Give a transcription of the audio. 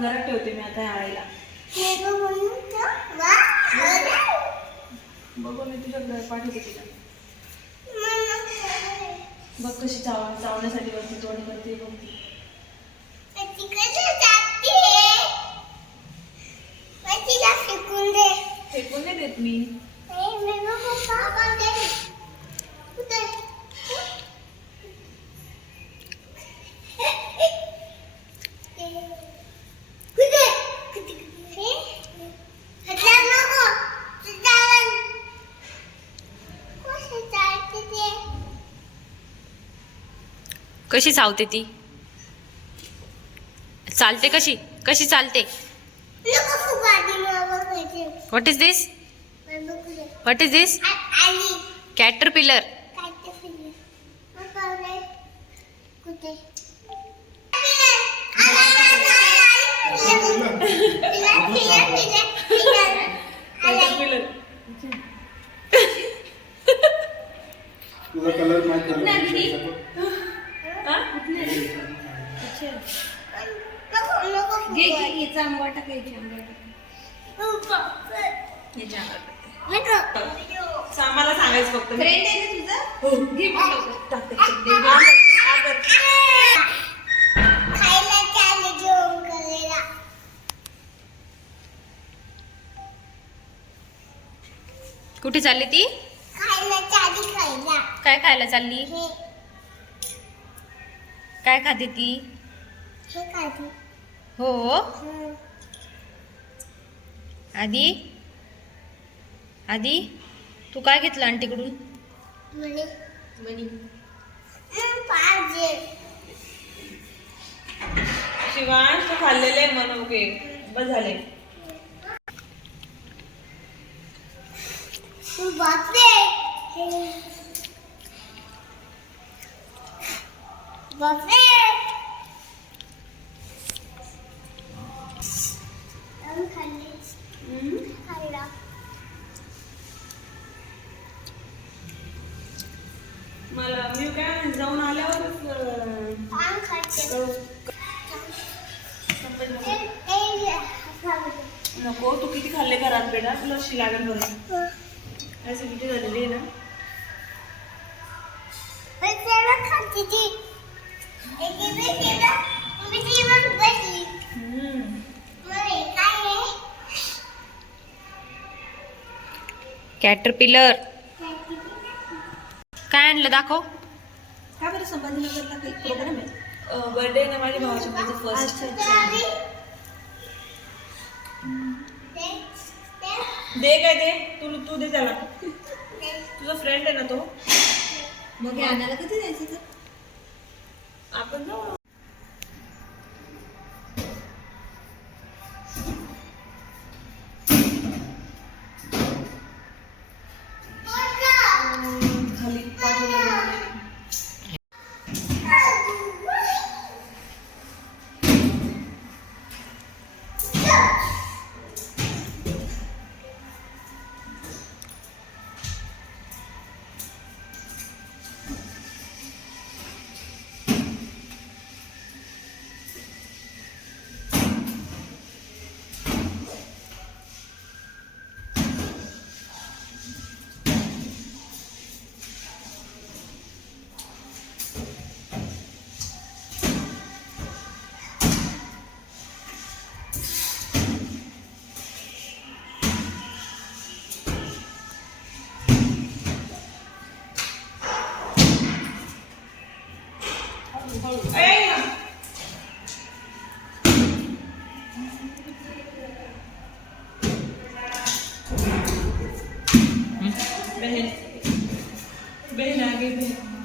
घरात ठेवते मी आता आईला. बघू मी तुझ्याकडे पाठवते तिला. बघ कशी चाव चावण्यासाठी वरती तोंड करते बघ ती. फेकून नाही देत मी. कशी चावते ती? चालते कशी? कशी चालते? What is this what is this caterpillar colour ती? मला सांगायचं फक्त अंगात. कुठे चालली ती काय खायला चालली काय खाते ती? हो आधी? आधी? तू काय घेतलं आंटीकडून? शिवांश तू खाल्लेले म्हणून ओके. बस झाले. बापरे. मला मी काय म्हणते, जाऊन आल्यावर अं, पान नको तू किती खाल्ले घरात बेटा? तुला शी लागेल असं किती झालेली आहे ना? हम्म. कॅटर पिलर काय आणलं दाखव. काय बरं संभाजीनगरला काही? प्रोग्राम आहे बर्थडे ना माझ्या भावाच्या मुलीचा फर्स्ट दे काय दे तू तू दे त्याला. तुझा फ्रेंड आहे ना तो. मग हे आणायला कधी जायचं கொஞ்சம் बहन बहन आगे बहन।